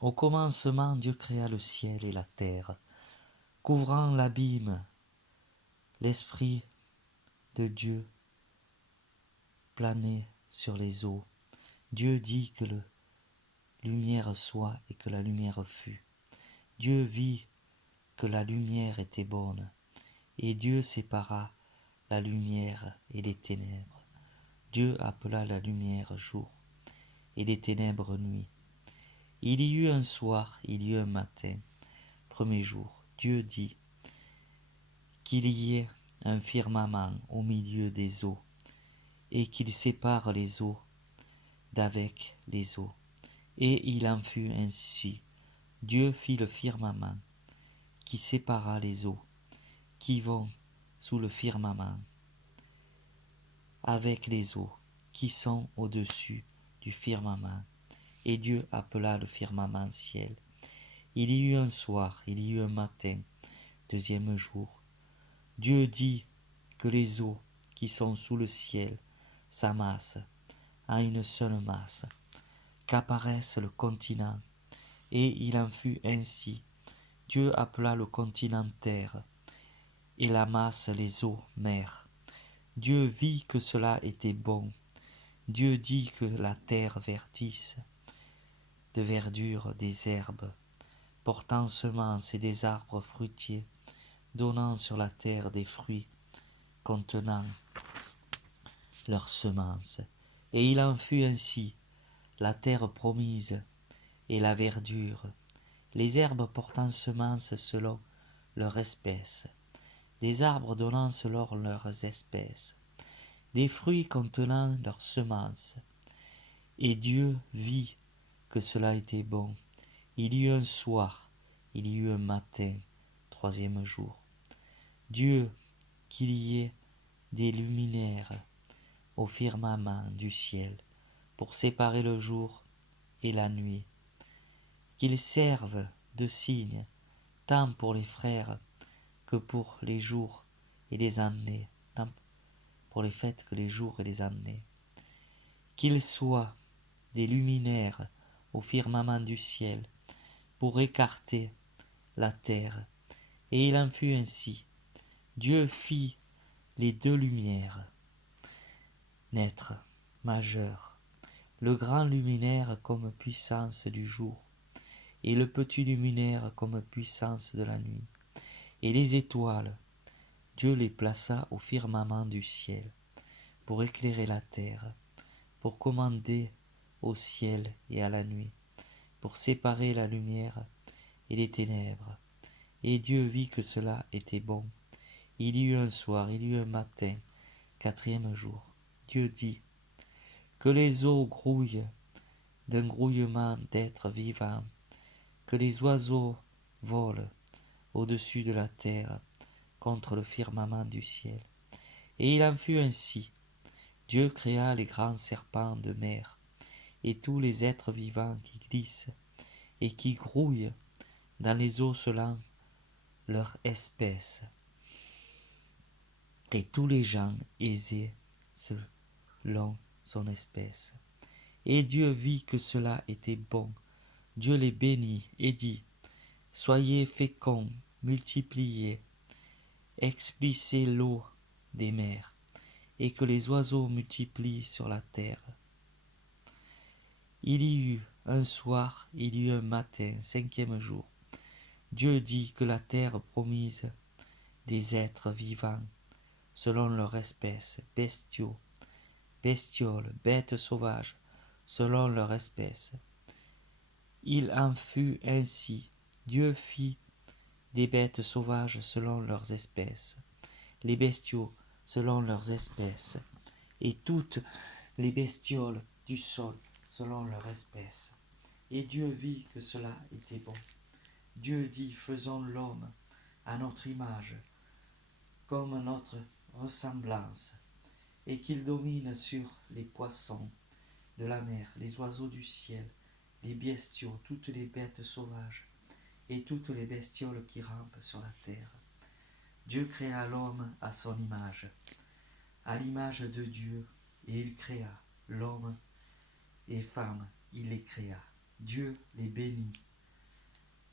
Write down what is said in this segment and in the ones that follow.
Au commencement, Dieu créa le ciel et la terre. Couvrant l'abîme, l'Esprit de Dieu planait sur les eaux. Dieu dit que la lumière soit et que la lumière fut. Dieu vit que la lumière était bonne, et Dieu sépara la lumière et les ténèbres. Dieu appela la lumière jour, et les ténèbres nuit. Il y eut un soir, il y eut un matin, premier jour. Dieu dit qu'il y ait un firmament au milieu des eaux, et qu'il sépare les eaux d'avec les eaux. Et il en fut ainsi. Dieu fit le firmament, qui sépara les eaux, qui vont sous le firmament, avec les eaux, qui sont au-dessus du firmament. Et Dieu appela le firmament ciel. Il y eut un soir, il y eut un matin, deuxième jour. Dieu dit que les eaux qui sont sous le ciel s'amassent à une seule masse, qu'apparaisse le continent. Et il en fut ainsi. Dieu appela le continent terre, et la masse les eaux mer. Dieu vit que cela était bon. Dieu dit que la terre verdisse de verdure des herbes, portant semences et des arbres fruitiers, donnant sur la terre des fruits contenant leurs semences. Et il en fut ainsi. La terre promise et la verdure, les herbes portant semences selon leur espèce, des arbres donnant selon leurs espèces, des fruits contenant leurs semences. Et Dieu vit que cela était bon. Il y eut un soir, il y eut un matin, troisième jour. Dieu qu'il y ait des luminaires au firmament du ciel pour séparer le jour et la nuit, qu'ils servent de signe tant pour les frères que pour les jours et les années, tant pour les fêtes que les jours et les années, qu'ils soient des luminaires au firmament du ciel pour écarter la terre. Et il en fut ainsi. Dieu fit les deux lumières naître, majeures, le grand luminaire comme puissance du jour, et le petit luminaire comme puissance de la nuit. Et les étoiles, Dieu les plaça au firmament du ciel, pour éclairer la terre, pour commander au ciel et à la nuit, pour séparer la lumière et les ténèbres. Et Dieu vit que cela était bon. Il y eut un soir, il y eut un matin, quatrième jour. Dieu dit que les eaux grouillent d'un grouillement d'êtres vivants, que les oiseaux volent au-dessus de la terre contre le firmament du ciel. Et il en fut ainsi. Dieu créa les grands serpents de mer et tous les êtres vivants qui glissent et qui grouillent dans les eaux selon leur espèce, et tous les gens aisés selon son espèce. Et Dieu vit que cela était bon. Dieu les bénit et dit, soyez féconds, multipliez, explissez l'eau des mers, et que les oiseaux multiplient sur la terre. Il y eut un soir, il y eut un matin, cinquième jour. Dieu dit que la terre promise des êtres vivants, selon leur espèce, bestiaux, bestioles, bêtes sauvages, selon leur espèce. Il en fut ainsi. Dieu fit des bêtes sauvages selon leurs espèces, les bestiaux selon leurs espèces, et toutes les bestioles du sol selon leur espèce. Et Dieu vit que cela était bon. Dieu dit, faisons l'homme à notre image, comme notre ressemblance, et qu'il domine sur les poissons de la mer, les oiseaux du ciel, les bestiaux, toutes les bêtes sauvages, et toutes les bestioles qui rampent sur la terre. Dieu créa l'homme à son image, à l'image de Dieu, et il créa l'homme et femme, il les créa. Dieu les bénit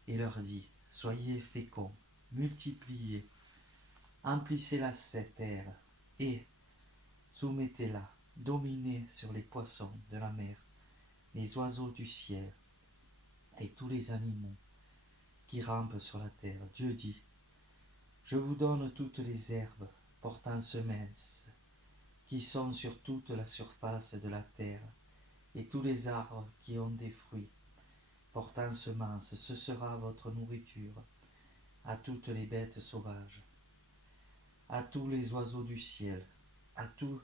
et leur dit, soyez féconds, multipliez, emplissez cette terre et soumettez-la, dominez sur les poissons de la mer, les oiseaux du ciel et tous les animaux qui rampent sur la terre. Dieu dit, je vous donne toutes les herbes portant semence qui sont sur toute la surface de la terre, et tous les arbres qui ont des fruits portant semence, ce sera votre nourriture, à toutes les bêtes sauvages, à tous les oiseaux du ciel, à tout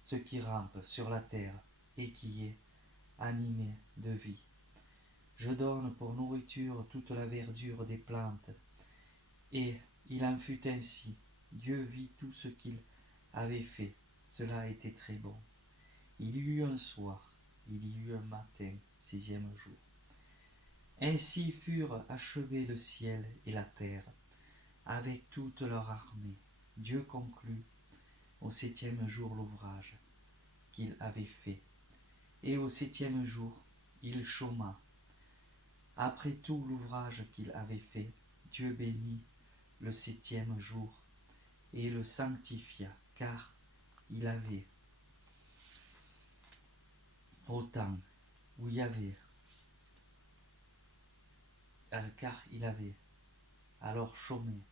ce qui rampe sur la terre et qui est animé de vie. Je donne pour nourriture toute la verdure des plantes. Et il en fut ainsi. Dieu vit tout ce qu'il avait fait. Cela était très bon. Il y eut un soir, il y eut un matin, 6e jour. Ainsi furent achevés le ciel et la terre, avec toute leur armée. Dieu conclut au 7e jour l'ouvrage qu'il avait fait. Et au 7e jour, il chôma. Après tout l'ouvrage qu'il avait fait, Dieu bénit le 7e jour et le sanctifia, car il avait au temps où il y avait, car il avait alors chômé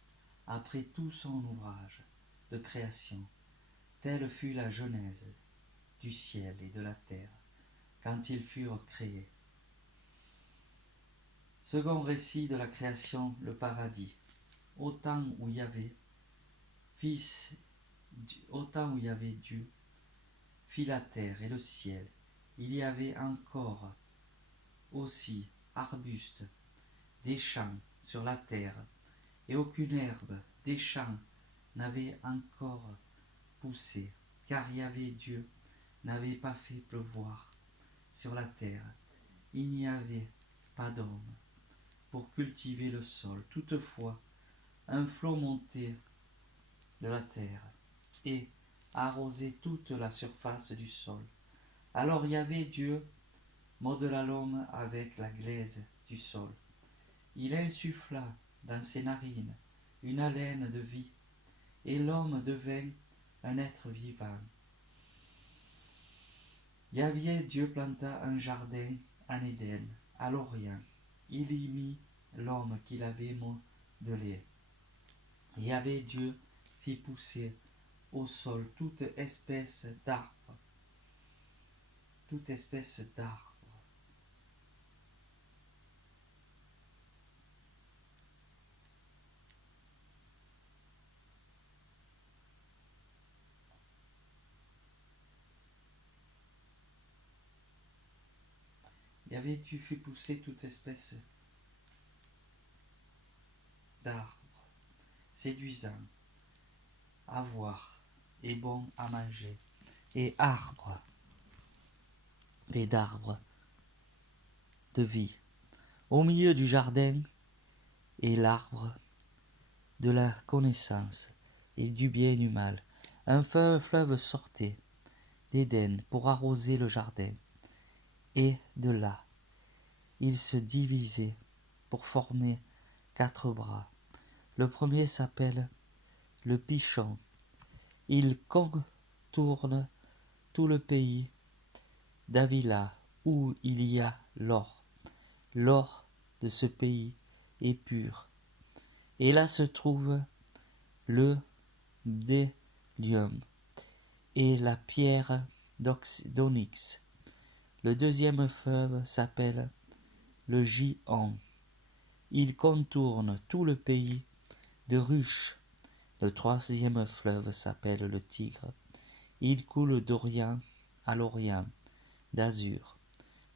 après tout son ouvrage de création. Telle fut la genèse du ciel et de la terre quand ils furent créés. Second récit de la création, le paradis. Au temps où il y avait Dieu fit la terre et le ciel, il y avait encore aussi arbustes des champs sur la terre, et aucune herbe des champs n'avait encore poussé, car Dieu n'avait pas fait pleuvoir sur la terre. Il n'y avait pas d'homme pour cultiver le sol. Toutefois, un flot montait de la terre et arrosait toute la surface du sol. Alors Dieu modela l'homme avec la glaise du sol. Il insuffla dans ses narines une haleine de vie, et l'homme devint un être vivant. Dieu planta un jardin en Éden, à l'Orient. Il y mit l'homme qu'il avait modelé. Dieu fit pousser au sol toute espèce d'arbre. Toute espèce d'arbre. Dieu fit pousser toute espèce d'arbre, séduisant à voir et bon à manger, et arbre et d'arbres de vie. Au milieu du jardin est l'arbre de la connaissance et du bien et du mal. Un fleuve sortait d'Éden pour arroser le jardin, et de là, il se divisait pour former 4 bras. Le premier s'appelle le Pichon. Il contourne tout le pays d'Avila où il y a l'or. L'or de ce pays est pur. Et là se trouve le bdellium et la pierre d'onyx. Le deuxième fleuve s'appelle le Gihon. Il contourne tout le pays de ruches. Le troisième fleuve s'appelle le Tigre. Il coule d'Orient à l'Orient, d'Azur.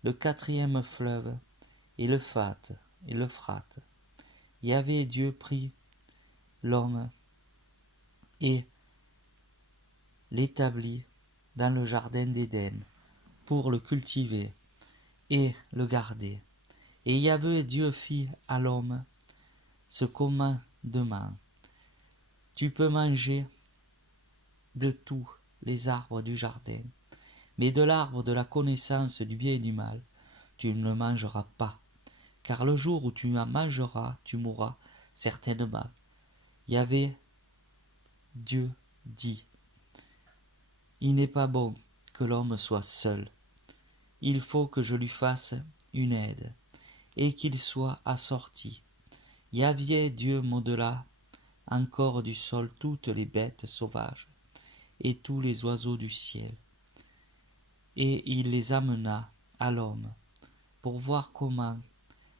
Le quatrième fleuve est l'Euphrate. Dieu prit l'homme et l'établit dans le jardin d'Éden pour le cultiver et le garder. Et Dieu fit à l'homme ce commandement. Tu peux manger de tous les arbres du jardin, mais de l'arbre de la connaissance du bien et du mal, tu ne le mangeras pas, car le jour où tu en mangeras, tu mourras certainement. Yahvé, Dieu, dit, il n'est pas bon que l'homme soit seul. Il faut que je lui fasse une aide, et qu'il soit assorti. Yahvé, Dieu, modela encore du sol toutes les bêtes sauvages et tous les oiseaux du ciel. Et il les amena à l'homme pour voir comment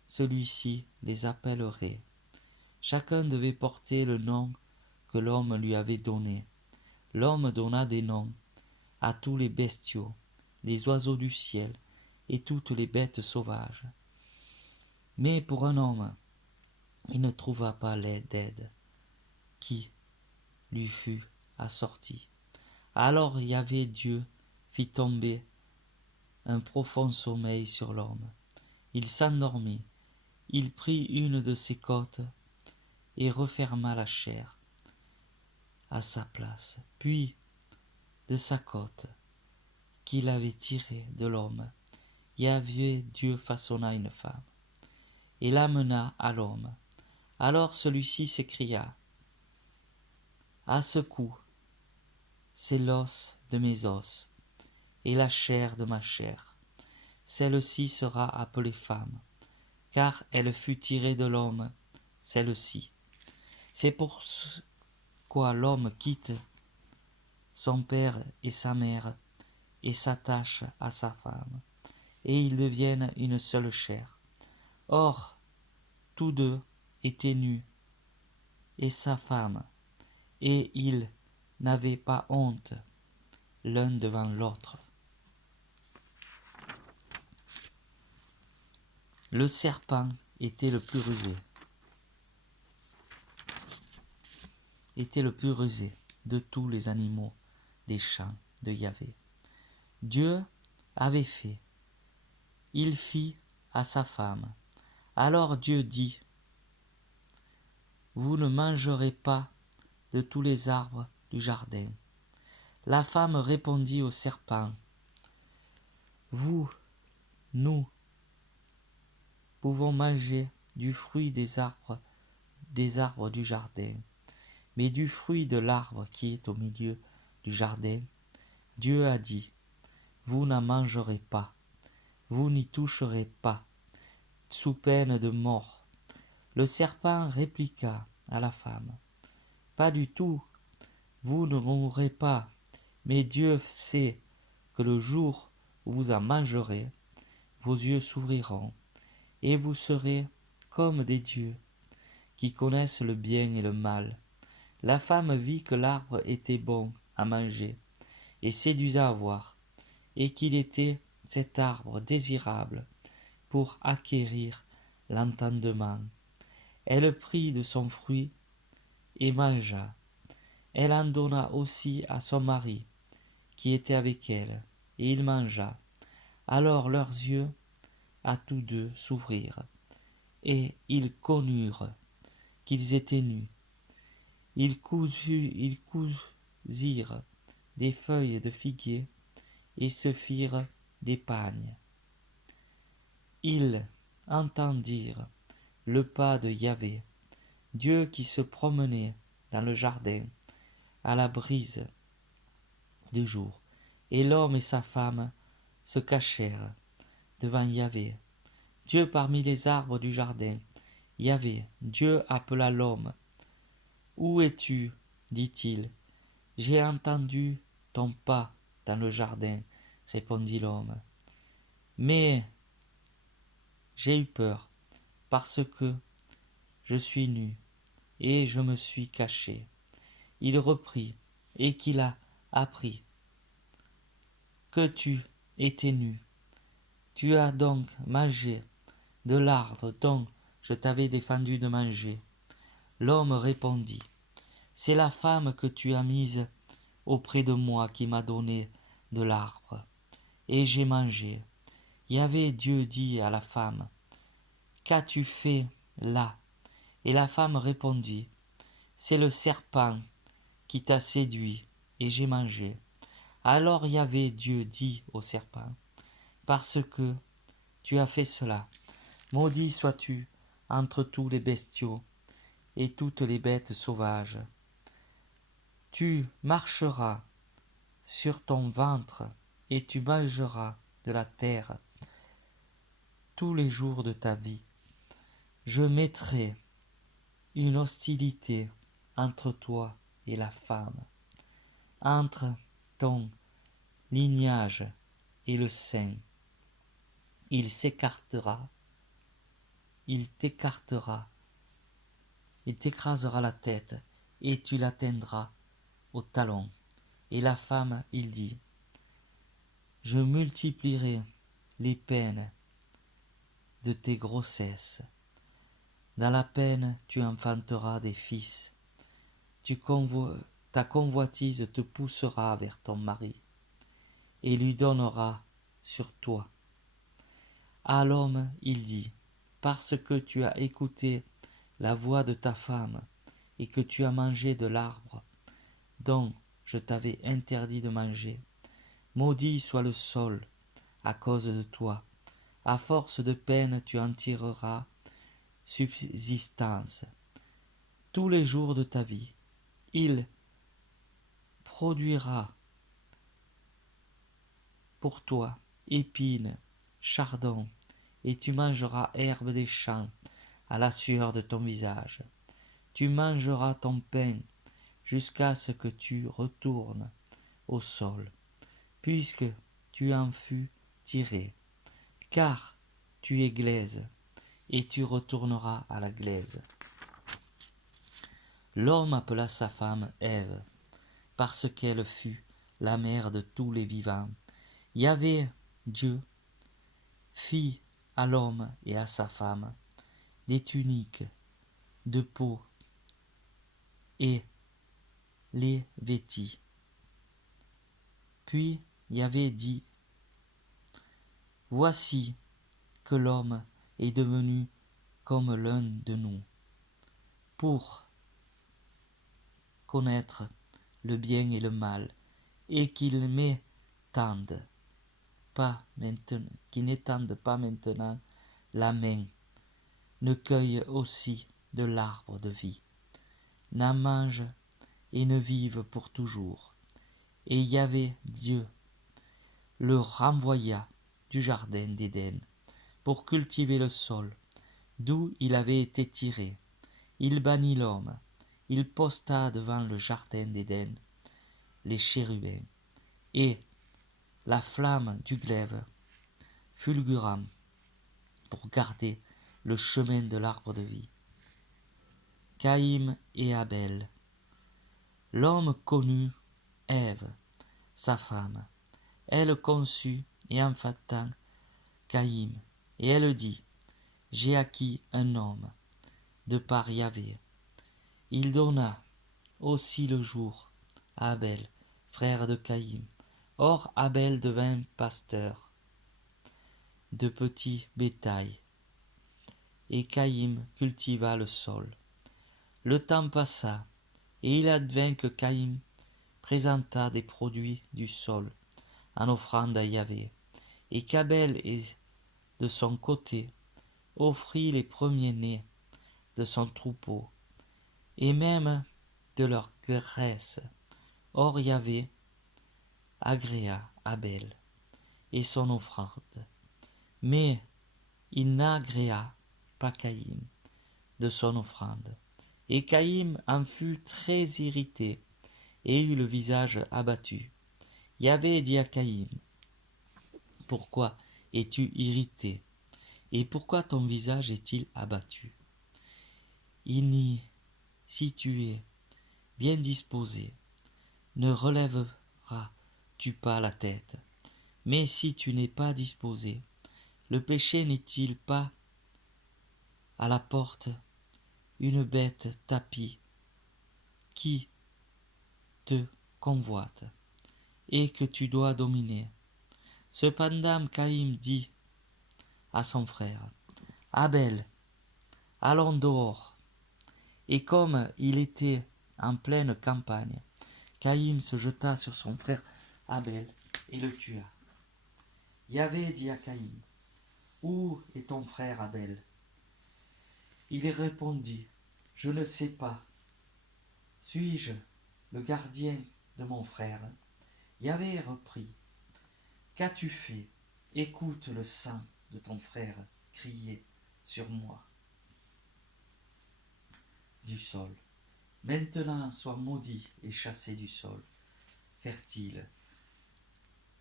celui-ci les appellerait. Chacun devait porter le nom que l'homme lui avait donné. L'homme donna des noms à tous les bestiaux, les oiseaux du ciel et toutes les bêtes sauvages. Mais pour un homme, il ne trouva pas d'aide qui lui fût assortie. Alors Yahvé Dieu fit tomber un profond sommeil sur l'homme. Il s'endormit, il prit une de ses côtes et referma la chair à sa place. Puis, de sa côte qu'il avait tirée de l'homme, Yahvé Dieu façonna une femme et l'amena à l'homme. Alors celui-ci s'écria, à ce coup, c'est l'os de mes os et la chair de ma chair. Celle-ci sera appelée femme, car elle fut tirée de l'homme, celle-ci. C'est pourquoi l'homme quitte son père et sa mère et s'attache à sa femme, et ils deviennent une seule chair. Or, tous deux étaient nus, et sa femme, et ils n'avaient pas honte l'un devant l'autre. Le serpent était le plus rusé de tous les animaux des champs de Yahvé. Dieu avait fait, il fit à sa femme. Alors Dieu dit, vous ne mangerez pas de tous les arbres du jardin. La femme répondit au serpent, nous pouvons manger du fruit des arbres du jardin, mais du fruit de l'arbre qui est au milieu du jardin, Dieu a dit, vous n'en mangerez pas, vous n'y toucherez pas, sous peine de mort. Le serpent répliqua à la femme, pas du tout, vous ne mourrez pas, mais Dieu sait que le jour où vous en mangerez, vos yeux s'ouvriront, et vous serez comme des dieux, qui connaissent le bien et le mal. La femme vit que l'arbre était bon à manger, et séduisant à voir, et qu'il était cet arbre désirable pour acquérir l'entendement. Elle prit de son fruit et mangea. Elle en donna aussi à son mari, qui était avec elle, et il mangea. Alors leurs yeux, à tous deux, s'ouvrirent, et ils connurent qu'ils étaient nus. Ils cousirent des feuilles de figuier et se firent des pagnes. Ils entendirent le pas de Yahvé, Dieu qui se promenait dans le jardin à la brise du jour, et l'homme et sa femme se cachèrent devant Yahvé, Dieu parmi les arbres du jardin. Yahvé, Dieu appela l'homme. Où es-tu? Dit-il. J'ai entendu ton pas dans le jardin, répondit l'homme. Mais j'ai eu peur, parce que je suis nu, et je me suis caché. Il reprit, et qu'il a appris que tu étais nu. Tu as donc mangé de l'arbre dont je t'avais défendu de manger. L'homme répondit, c'est la femme que tu as mise auprès de moi qui m'a donné de l'arbre, et j'ai mangé. Yahvé Dieu dit à la femme, qu'as-tu fait là? Et la femme répondit, c'est le serpent qui t'a séduit, et j'ai mangé. Alors Yahvé Dieu dit au serpent, parce que tu as fait cela, Maudit sois-tu entre tous les bestiaux et toutes les bêtes sauvages. Tu marcheras sur ton ventre et tu mangeras de la terre tous les jours de ta vie. Je mettrai une hostilité entre toi et la femme, entre ton lignage et le sien. Il s'écartera, il t'écartera, il t'écrasera la tête et tu l'atteindras au talon. Et la femme, il dit, je multiplierai les peines de tes grossesses. Dans la peine, tu enfanteras des fils. Ta convoitise te poussera vers ton mari et lui donnera sur toi. À l'homme, il dit, parce que tu as écouté la voix de ta femme et que tu as mangé de l'arbre dont je t'avais interdit de manger, maudit soit le sol à cause de toi. À force de peine, tu en tireras subsistance. Tous les jours de ta vie, il produira pour toi épines, chardon, et tu mangeras herbe des champs à la sueur de ton visage. Tu mangeras ton pain jusqu'à ce que tu retournes au sol, puisque tu en fus tiré, car tu es glaise, et tu retourneras à la glaise. L'homme appela sa femme Ève, parce qu'elle fut la mère de tous les vivants. Yahvé, Dieu, fit à l'homme et à sa femme des tuniques de peau et les vêtit. Puis Yahvé dit, voici que l'homme est devenu comme l'un de nous, pour connaître le bien et le mal, et qu'il n'étende pas maintenant la main, ne cueille aussi de l'arbre de vie, n'en mange et ne vive pour toujours. Et Yahvé Dieu le renvoya du jardin d'Éden pour cultiver le sol d'où il avait été tiré. Il bannit l'homme, il posta devant le jardin d'Éden les chérubins et la flamme du glaive fulgurant pour garder le chemin de l'arbre de vie. Caïn et Abel. L'homme connut Ève, sa femme. Elle conçut et enfanta Caïn, et elle dit, j'ai acquis un homme de par Yahvé. Il donna aussi le jour à Abel, frère de Caïn. Or Abel devint pasteur de petit bétail, et Caïn cultiva le sol. Le temps passa, et il advint que Caïn présenta des produits du sol en offrande à Yahvé, et qu'Abel, de son côté, offrit les premiers-nés de son troupeau, et même de leur graisse. Or Yahvé agréa Abel et son offrande, mais il n'agréa pas Caïn de son offrande. Et Caïn en fut très irrité et eut le visage abattu. Yahvé dit à Caïn, pourquoi es-tu irrité, et pourquoi ton visage est-il abattu? Si tu es bien disposé, ne relèveras-tu pas la tête? Mais si tu n'es pas disposé, le péché n'est-il pas à la porte, une bête tapie qui te convoite et que tu dois dominer? Cependant Caïn dit à son frère, Abel, allons dehors. Et comme il était en pleine campagne, Caïn se jeta sur son frère Abel et le tua. Yahvé dit à Caïn, où est ton frère Abel? Il répondit, je ne sais pas. Suis-je le gardien de mon frère? Yahvé reprit, qu'as-tu fait? Écoute le sang de ton frère crier sur moi du sol. Maintenant sois maudit et chassé du sol fertile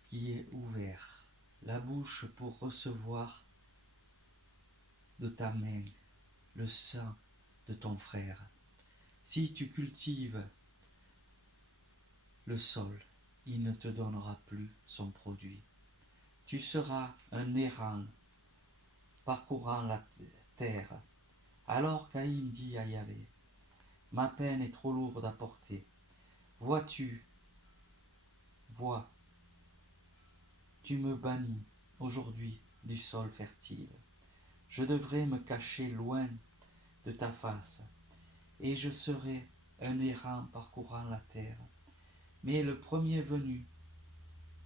qui est ouvert, la bouche pour recevoir de ta main le sang de ton frère. Si tu cultives le sol, il ne te donnera plus son produit. Tu seras un errant parcourant la terre. Alors Caïn dit à Yahvé, ma peine est trop lourde à porter. Vois-tu, vois, tu me bannis aujourd'hui du sol fertile. Je devrais me cacher loin de ta face, et je serai un errant parcourant la terre. Mais le premier venu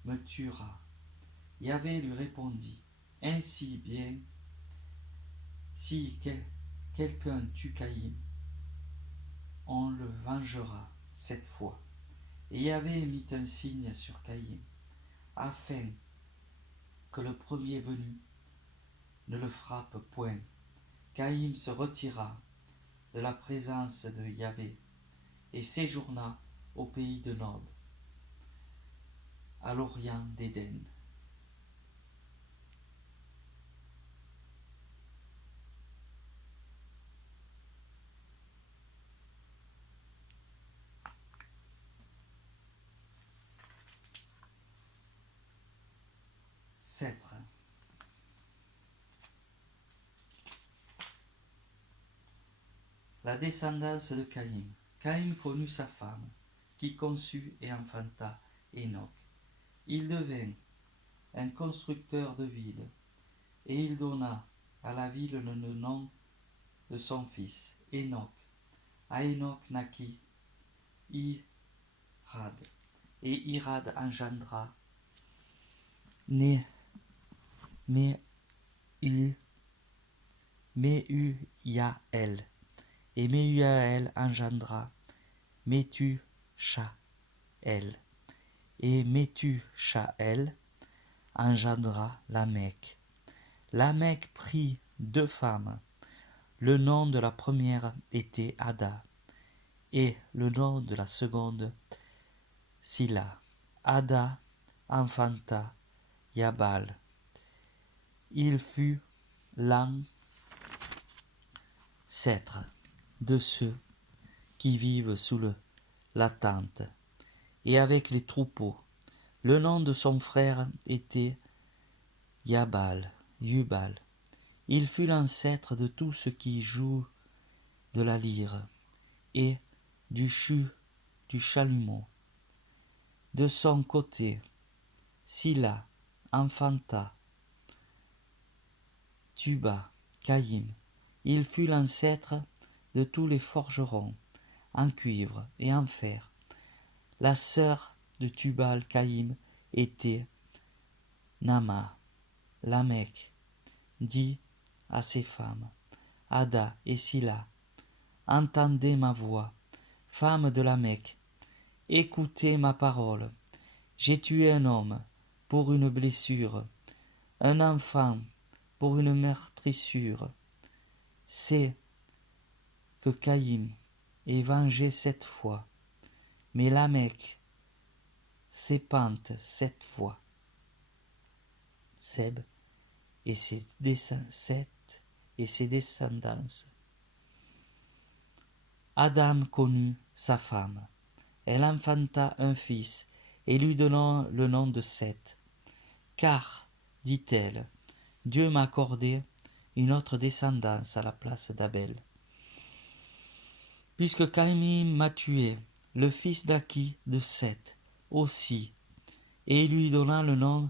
me tuera. Yahvé lui répondit, ainsi bien, si quelqu'un tue Caïn, on le vengera 7 fois. Et Yahvé mit un signe sur Caïn, afin que le premier venu ne le frappe point. Caïn se retira de la présence de Yahvé et séjourna au pays de Nod, à l'orient d'Éden. Cètre. La descendance de Caïn. Caïn connut sa femme, qui conçut et enfanta Enoch. Il devint un constructeur de villes, et il donna à la ville le nom de son fils, Enoch. À Enoch naquit Irad, et Irad engendra Mehujaël, et Mehujaël engendra Methusaël, et Methusaël engendra Lamech. Lamech prit 2 femmes. Le nom de la première était Ada, et le nom de la seconde Silla. Ada enfanta Yabal. Il fut l'ancêtre de ceux qui vivent sous la tente et avec les troupeaux. Le nom de son frère était Yubal. Il fut l'ancêtre de tous ceux qui jouent de la lyre et du chalumeau. De son côté, Silla enfanta Tuba, Caïm. Il fut l'ancêtre de tous les forgerons en cuivre et en fer. La sœur de Tubal Caïm était Nama. Lamech dit à ses femmes, Ada et Silla, entendez ma voix, femmes de Lamech, écoutez ma parole. J'ai tué un homme pour une blessure, un enfant pour une meurtrissure. C'est que Caïn est vengé 7 fois, mais Lamech s'épante 7 fois. Seb et ses descendances. Adam connut sa femme. Elle enfanta un fils et lui donna le nom de Seth. Car, dit-elle, Dieu m'a accordé une autre descendance à la place d'Abel. Puisque Caïn m'a tué, le fils d'Aki de Seth aussi, et il lui donna le nom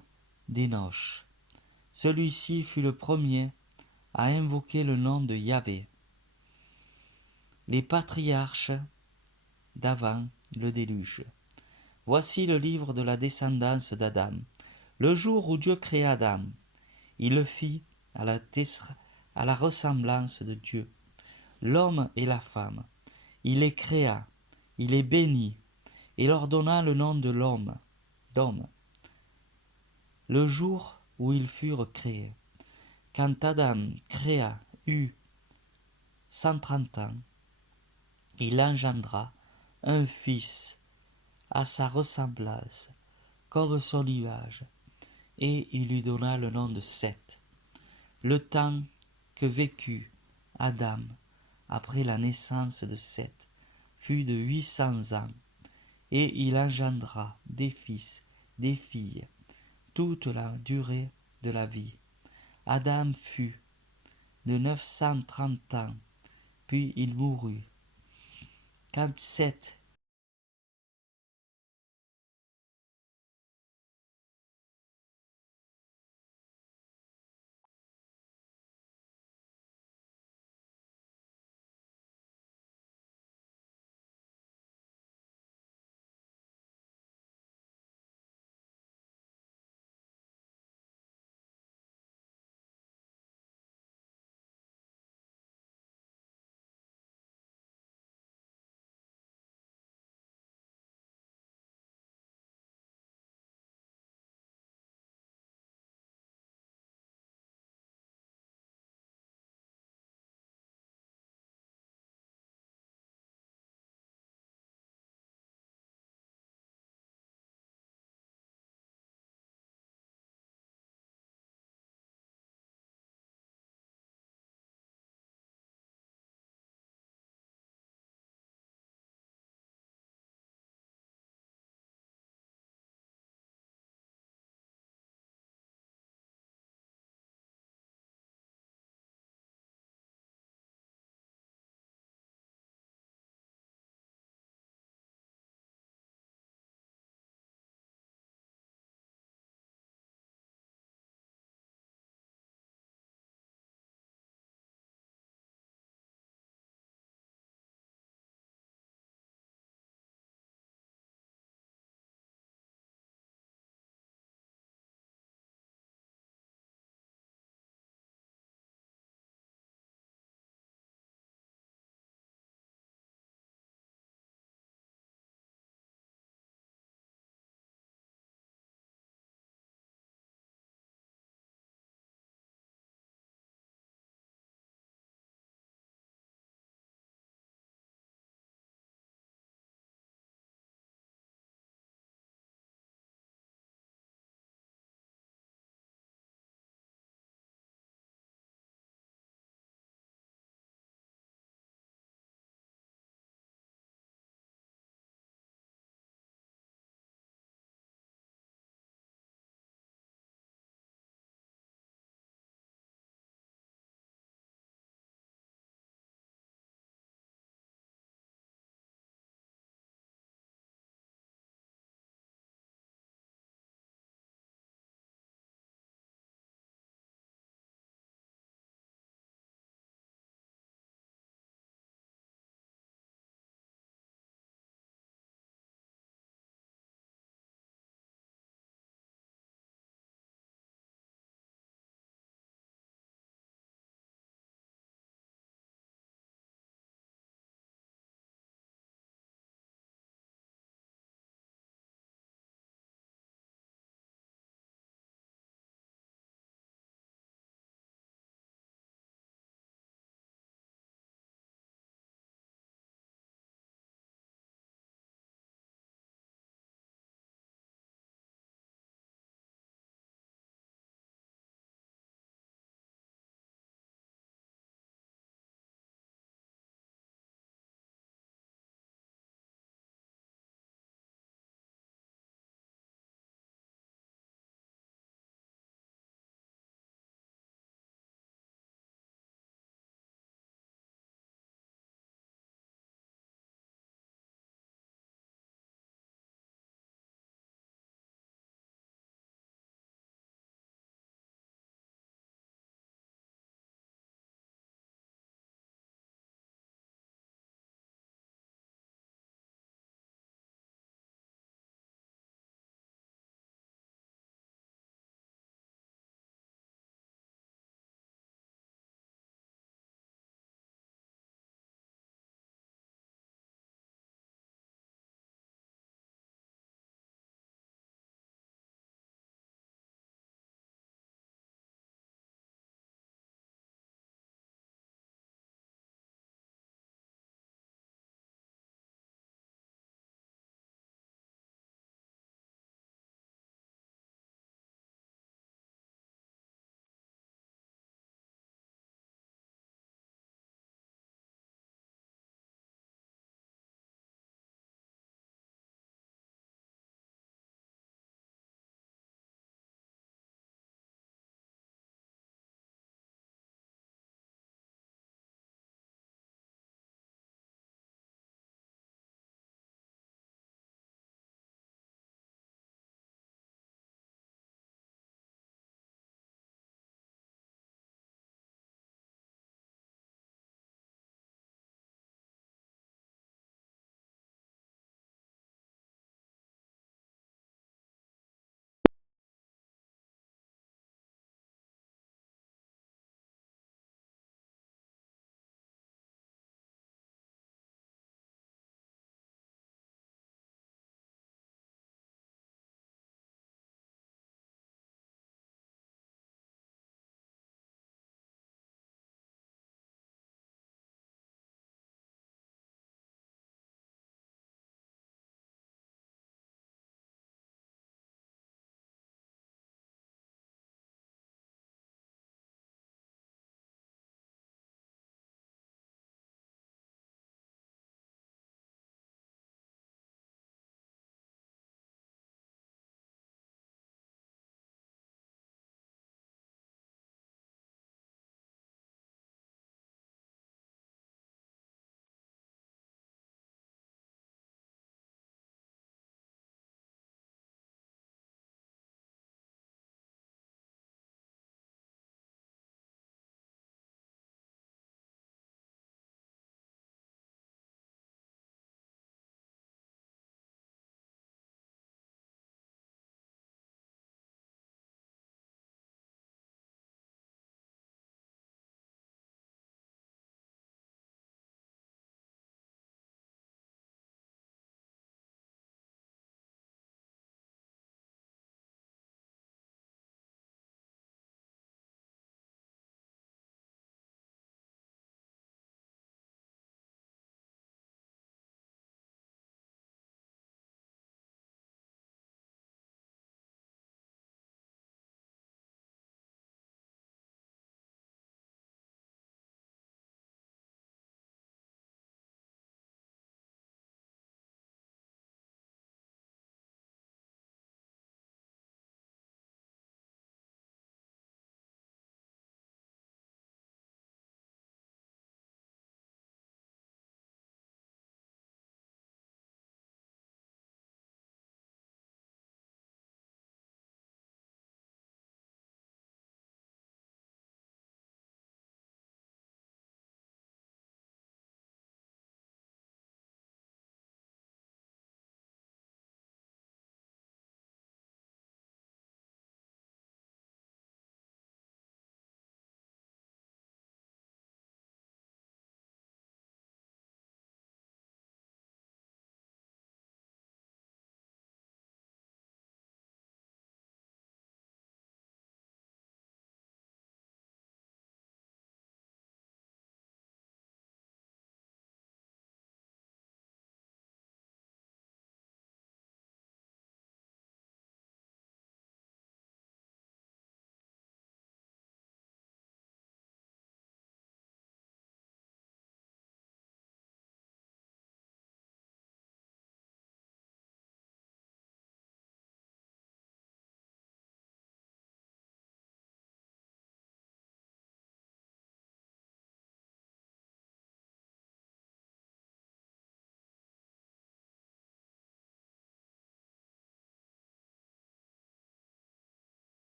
d'Énoch. Celui-ci fut le premier à invoquer le nom de Yahvé. Les patriarches d'avant le déluge. Voici le livre de la descendance d'Adam. Le jour où Dieu créa Adam, il le fit à à la ressemblance de Dieu, l'homme et la femme. Il les créa, il les bénit, et leur donna le nom de d'homme, le jour où ils furent créés. Quand Adam eut 130 ans, il engendra un fils à sa ressemblance, comme son image, et il lui donna le nom de Seth. Le temps que vécut Adam après la naissance de Seth fut de 800 ans, et il engendra des fils, des filles, toute la durée de la vie. Adam fut de 930 ans, puis il mourut. Quand Seth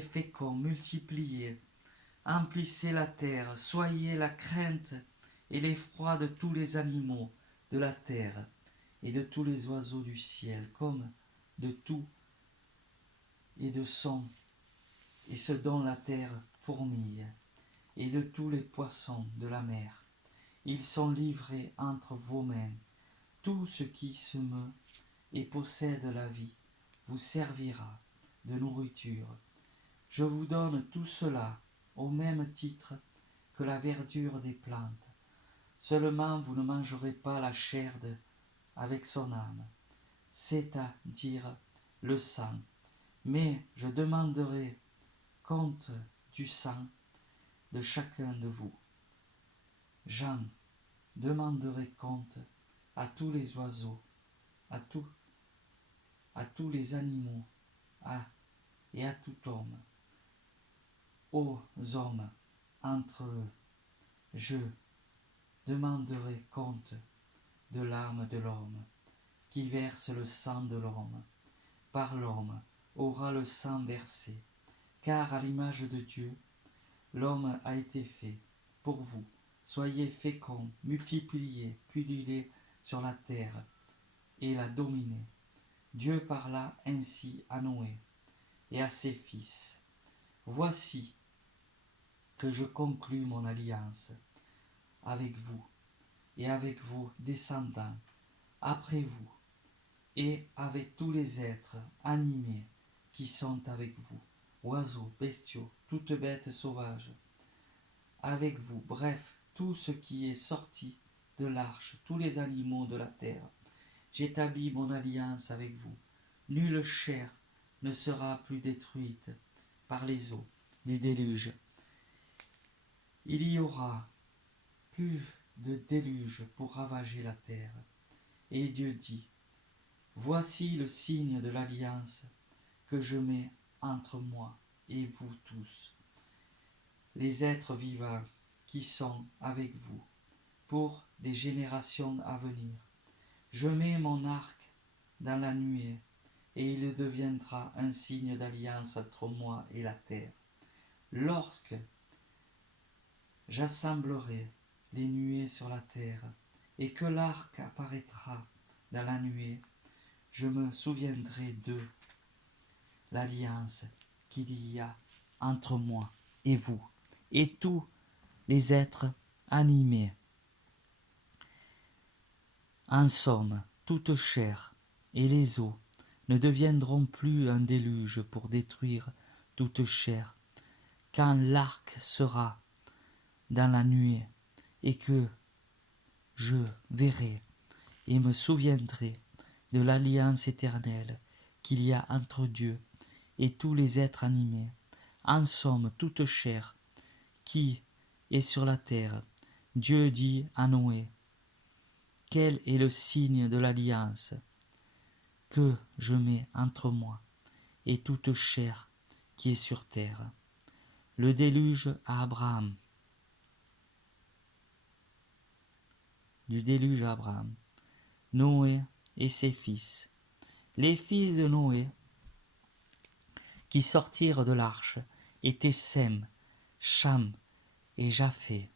féconds, multipliez, emplissez la terre, soyez la crainte et l'effroi de tous les animaux de la terre et de tous les oiseaux du ciel, comme de tout et de son, et ce dont la terre fourmille, et de tous les poissons de la mer. Ils sont livrés entre vos mains. Tout ce qui se meut et possède la vie vous servira de nourriture. Je vous donne tout cela au même titre que la verdure des plantes. Seulement vous ne mangerez pas la chair avec son âme, c'est-à-dire le sang. Mais je demanderai compte du sang de chacun de vous. J'en demanderai compte à tous les oiseaux, à tous les animaux, et à tout homme, aux hommes entre eux. Je demanderai compte de l'âme de l'homme, qui verse le sang de l'homme. Par l'homme aura le sang versé, car à l'image de Dieu, l'homme a été fait. Pour vous, soyez féconds, multipliez, pullulez sur la terre et la dominez. Dieu parla ainsi à Noé et à ses fils. Voici que je conclus mon alliance avec vous et avec vos descendants après vous, et avec tous les êtres animés qui sont avec vous, oiseaux, bestiaux, toutes bêtes sauvages, avec vous, bref, tout ce qui est sorti de l'arche, tous les animaux de la terre. J'établis mon alliance avec vous. Nulle chair ne sera plus détruite par les eaux du déluge. Il y aura plus de déluge pour ravager la terre. Et Dieu dit, voici le signe de l'alliance que je mets entre moi et vous tous, les êtres vivants qui sont avec vous, pour des générations à venir. Je mets mon arc dans la nuée, et il deviendra un signe d'alliance entre moi et la terre. Lorsque j'assemblerai les nuées sur la terre, et que l'arc apparaîtra dans la nuée, je me souviendrai de l'alliance qu'il y a entre moi et vous, et tous les êtres animés. En somme, toute chair et les eaux ne deviendront plus un déluge pour détruire toute chair, quand l'arc sera dans la nuée, et que je verrai et me souviendrai de l'alliance éternelle qu'il y a entre Dieu et tous les êtres animés, en somme toute chair qui est sur la terre. Dieu dit à Noé, quel est le signe de l'alliance que je mets entre moi et toute chair qui est sur terre? Le déluge à Abraham. Du déluge à Abraham. Noé et ses fils. Les fils de Noé qui sortirent de l'arche étaient Sem, Cham et Japheth.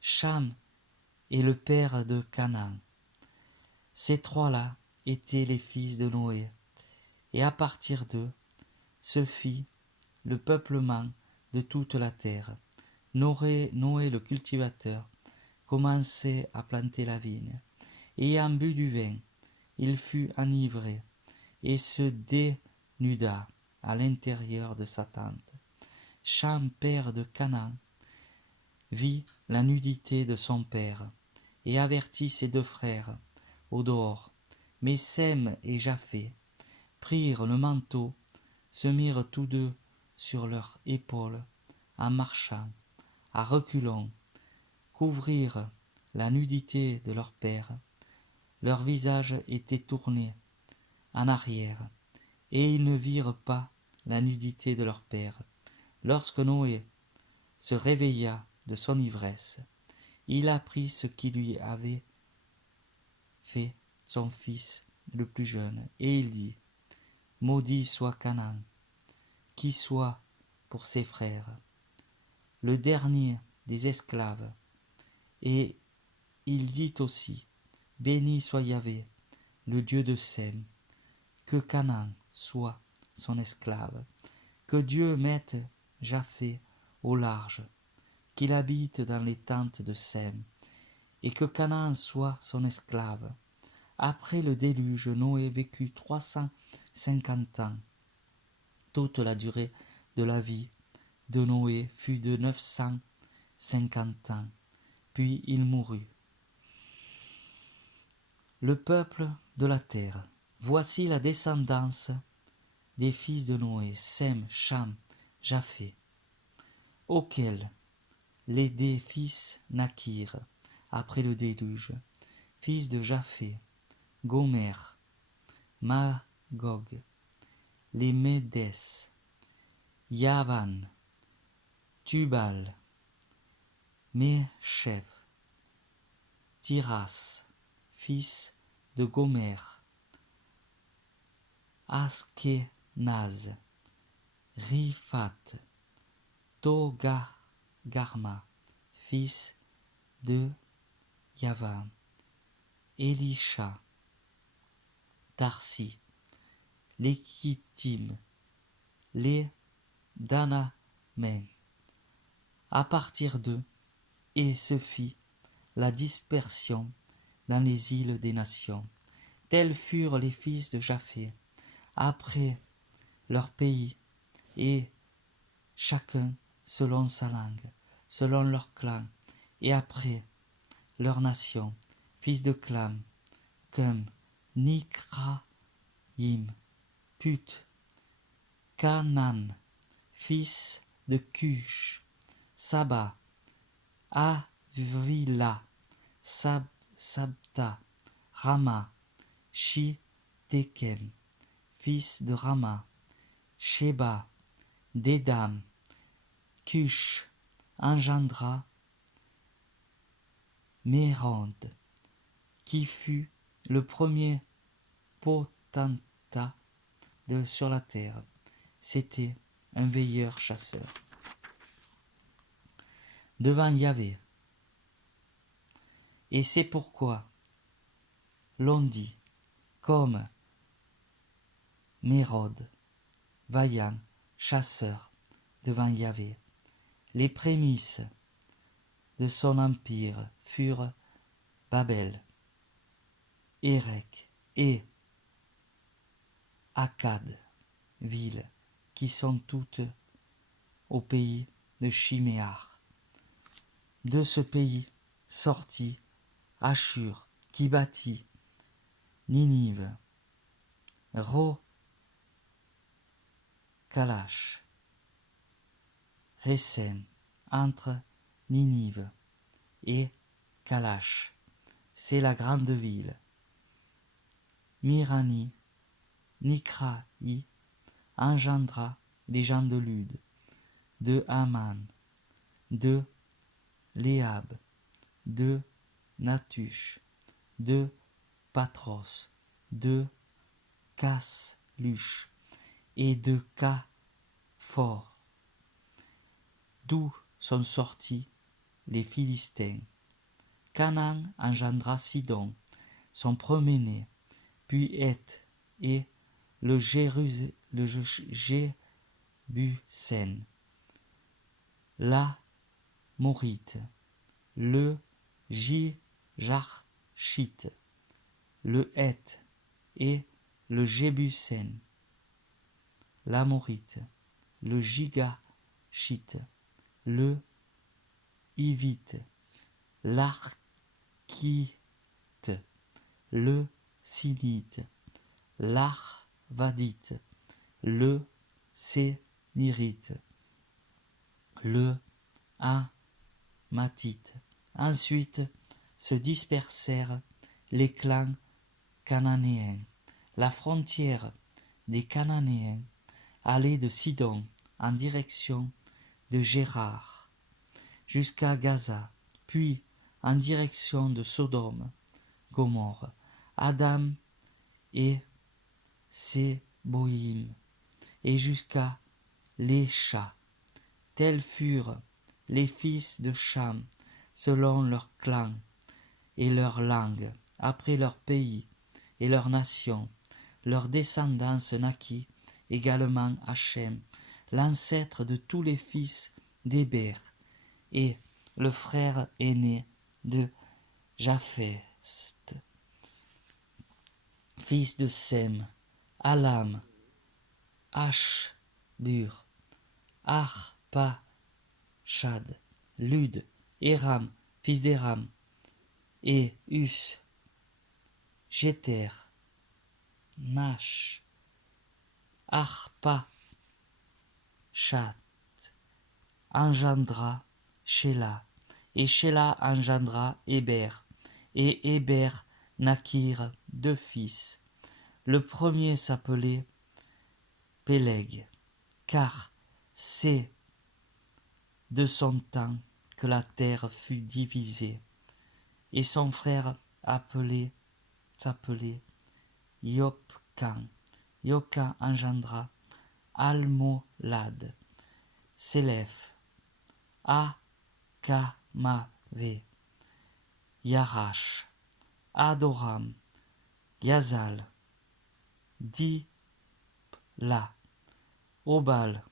Cham est le père de Canaan. Ces trois-là étaient les fils de Noé, et à partir d'eux se fit le peuplement de toute la terre. Noé le cultivateur commençait à planter la vigne, et ayant bu du vin, il fut enivré, et se dénuda à l'intérieur de sa tente. Cham, père de Canaan, vit la nudité de son père, et avertit ses deux frères au dehors. Mais Sem et Japheth prirent le manteau, se mirent tous deux sur leurs épaules, en marchant, à reculons, couvrirent la nudité de leur père. Leur visage était tourné en arrière, et ils ne virent pas la nudité de leur père. Lorsque Noé se réveilla de son ivresse, il apprit ce qui lui avait fait son fils le plus jeune, et il dit, maudit soit Canaan, qui soit pour ses frères, le dernier des esclaves. Et il dit aussi, béni soit Yahvé, le Dieu de Sem, que Canaan soit son esclave, que Dieu mette Japheth au large, qu'il habite dans les tentes de Sem, et que Canaan soit son esclave. Après le déluge, Noé vécut 350 ans. Toute la durée de la vie de Noé fut de 950 ans, puis il mourut. Le peuple de la terre. Voici la descendance des fils de Noé, Sem, Cham, Japheth, auxquels les deux fils naquirent après le déluge, fils de Japheth, Gomer, Magog, les Médès, Yavan, Tubal, Meshef, Tiras, fils de Gomer, Askenaz, Riphat, Togarma, fils de Yavan, Elisha, Tarsi, les Kittim, les Danamènes. À partir d'eux, et se fit la dispersion dans les îles des nations. Tels furent les fils de Japheth, après leur pays, et chacun selon sa langue, selon leur clan, et après leur nation, fils de Clam, Cum, Nikraïm, Put, Canaan, fils de Cush, Saba, Avila, Sabta, Rama, Shitekem, fils de Rama, Sheba, Dedam, Cush engendra Méronde, qui fut le premier potentat sur la terre. C'était un veilleur chasseur. Devant Yahvé. Et c'est pourquoi l'on dit, comme Mérode, vaillant chasseur devant Yahvé. Les prémices de son empire furent Babel, Érec et Akkad, villes qui sont toutes au pays de Chiméar. De ce pays sortit Ashur, qui bâtit Ninive, Kalash, Resen, entre Ninive et Kalash, c'est la grande ville. Mirani, Nikraï, engendra les gens de Lud, de Haman, de Léab, de Natush, de Patros, de Casluche et de Caphor, d'où sont sortis les Philistins. Canaan engendra Sidon, son premier-né, puis Heth et le Jébusien, l'Amorite, le Jarchite, le Heth et le Jébusien, l'Amorite, le Gigachite, le Hivite, l'Archite, le Sinite, l'Arvadite, le Sénirite, le Hamatite. Ensuite se dispersèrent les clans cananéens. La frontière des Cananéens allait de Sidon en direction de Gérard jusqu'à Gaza, puis en direction de Sodome, Gomorrhe, Adam et Séboïm, et jusqu'à Lécha, Tels furent les fils de Cham, selon leurs clans et leurs langues, après leur pays et leur nation. Leur descendance naquit également Hachem, l'ancêtre de tous les fils d'Héber, et le frère aîné de Japheth, fils de Sem, Alam, Ashbur, Arpachshad, Lud, Éram, fils d'Éram, et Us, Jéter, Nash, Arpachshad engendra Shéla, et Shéla engendra Héber, et Héber naquirent deux fils. Le premier s'appelait Péleg, car c'est de son temps que la terre fut divisée, et son frère s'appelait Yopkan. Yopkan engendra Almolad, Sélef, Akamavé, Yarash, Adoram, Yazal, Dipla, Obal,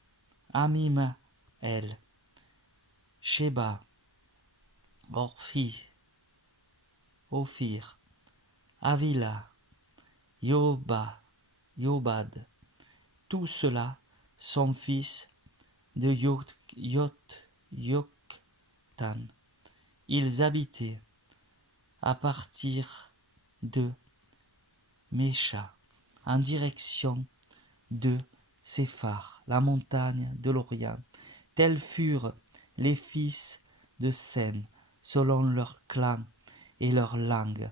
Amimael, Sheba, Ophir, Avila, Yobad. Tout cela sont fils de Yoktan. Ils habitaient à partir de Mécha, en direction de Séphar, la montagne de l'Orient. Tels furent les fils de Sem, selon leurs clans et leurs langues,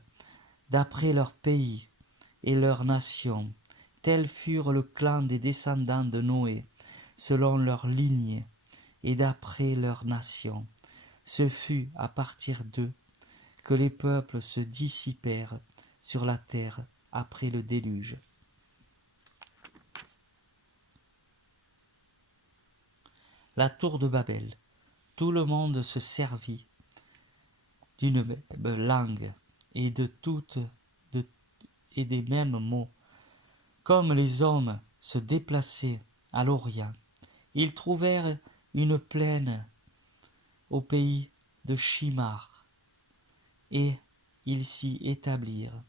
d'après leur pays et leur nation. Tels furent le clan des descendants de Noé, selon leur lignée et d'après leur nation. Ce fut à partir d'eux que les peuples se dissipèrent sur la terre après le déluge. La tour de Babel. Tout le monde se servit d'une même langue et et des mêmes mots. Comme les hommes se déplaçaient à l'Orient, ils trouvèrent une plaine au pays de Shimar, et ils s'y établirent.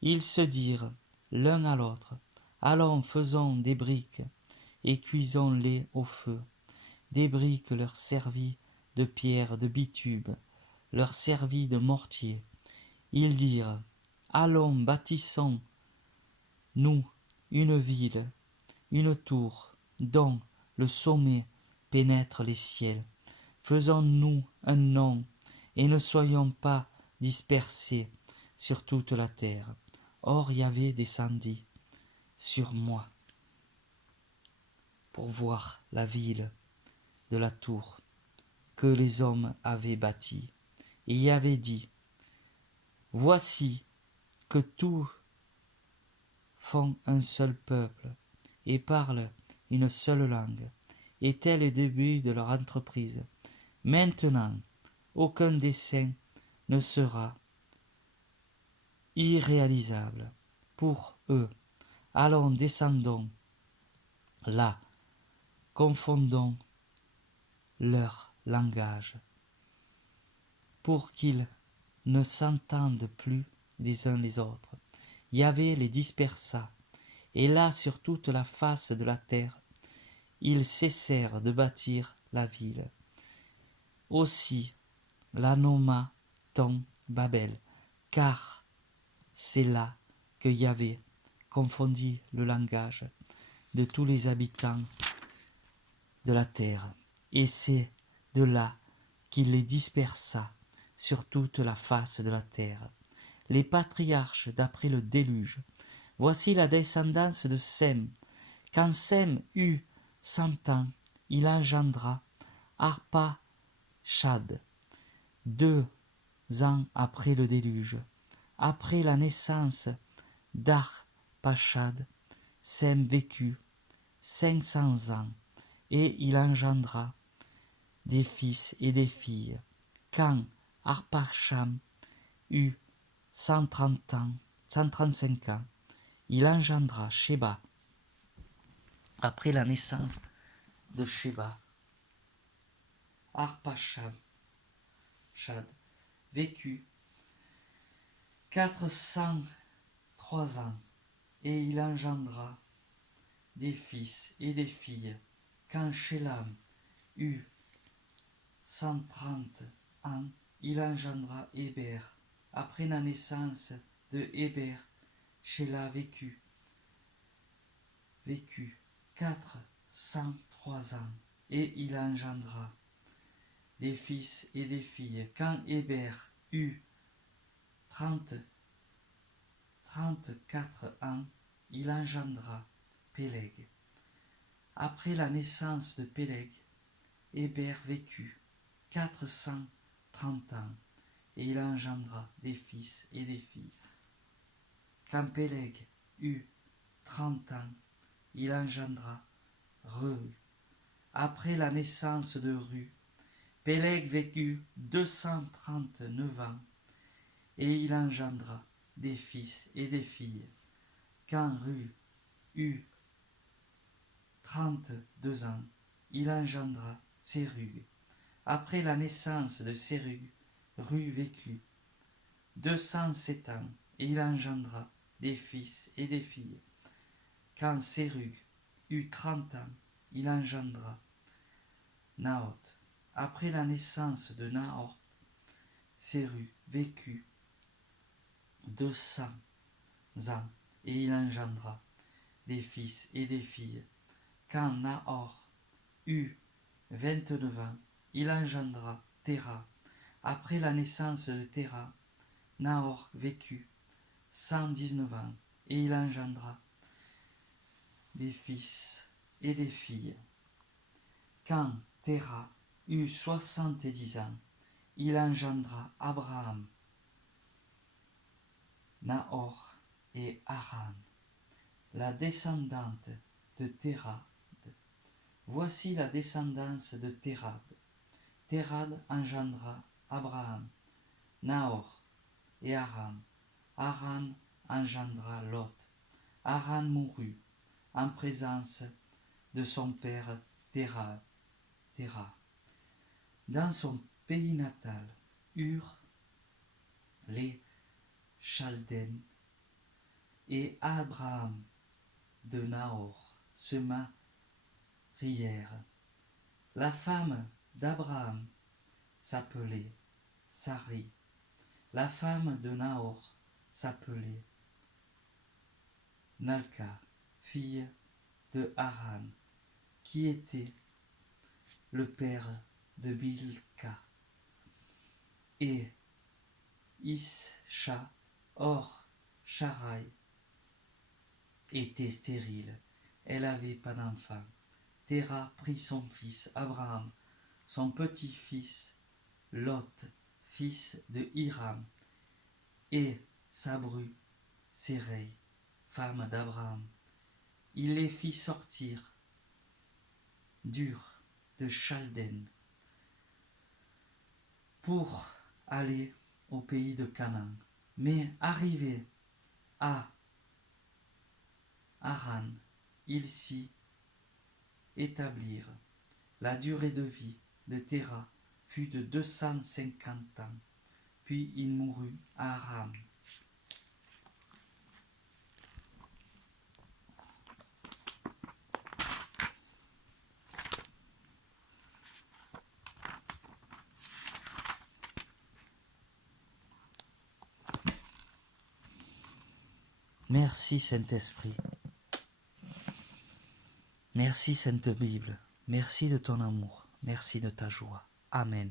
Ils se dirent l'un à l'autre, allons, faisons des briques, et cuisons-les au feu. Des briques leur servit de pierre, de bitume, leur servit de mortier. Ils dirent, allons, bâtissons, nous, une ville, une tour, dont le sommet pénètre les ciels. Faisons-nous un nom, et ne soyons pas dispersés sur toute la terre. Or Yahvé descendit sur moi pour voir la ville de la tour que les hommes avaient bâtie. Et Yahvé dit, voici que tous font un seul peuple et parlent une seule langue, et tel est le début de leur entreprise. Maintenant, aucun dessein ne sera irréalisable pour eux. Allons, descendons là, confondons leur langage, pour qu'ils ne s'entendent plus les uns les autres. Yahvé les dispersa, et là sur toute la face de la terre, ils cessèrent de bâtir la ville. Aussi la nomma-t-on Babel, car c'est là que Yahvé confondit le langage de tous les habitants de la terre, et c'est de là qu'il les dispersa sur toute la face de la terre. Les patriarches d'après le déluge. Voici la descendance de Sem. Quand Sem eut 100 ans, il engendra Arpachshad, 2 ans après le déluge. Après la naissance d'Arpachshad, Sem vécut 500 ans, et il engendra des fils et des filles. Quand Arpachshad eut 130 ans, 135 ans, il engendra Sheba. Après la naissance de Sheba, Arpachshad vécut 403 ans et il engendra des fils et des filles. Quand Shélam eut 130 ans, il engendra Héber. Après la naissance de Héber, Shéla vécut 403 ans et il engendra des fils et des filles. Quand Héber eut 34 ans, il engendra Péleg. Après la naissance de Péleg, Héber vécut 430 ans et il engendra des fils et des filles. Quand Péleg eut 30 ans, il engendra Reu. Après la naissance de Reu, Péleg vécut 239 ans et il engendra des fils et des filles. Quand Reu eut 32 ans, il engendra Tserug. Après la naissance de Tserug, Reu vécut 207 ans et il engendra des fils et des filles. Quand Tserug eut 30 ans, il engendra Naot. Après la naissance de Naot, Tserug vécut 200 ans et il engendra des fils et des filles. Quand Nahor eut 29 ans, il engendra Téra. Après la naissance de Téra, Nahor vécut 119 ans et il engendra des fils et des filles. Quand Téra eut 70 ans, il engendra Abraham, Nahor et Haran. La descendante de Térad. Voici la descendance de Térad. Térad engendra Abraham, Nahor et Haran. Haran engendra Lot. Haran mourut en présence de son père Térad. Dans son pays natal, Ur, les Chaldènes et Abraham de Nahor se marièrent. La femme d'Abraham s'appelait Sarai. La femme de Nahor s'appelait Nalka, fille de Haran, qui était le père de Bilka. Et Isha, or Sharai, était stérile. Elle n'avait pas d'enfant. Téra prit son fils Abraham, son petit-fils Lot, fils de Hiram, et Sabru, Sérai, femme d'Abraham. Il les fit sortir d'Ur de Chaldène pour aller au pays de Canaan. Mais arrivés à Haran, ils s'y établirent. La durée de vie de Téra fut de 250 ans, puis il mourut à Haran. Merci Saint-Esprit. Merci Sainte Bible. Merci de ton amour. Merci de ta joie. Amen.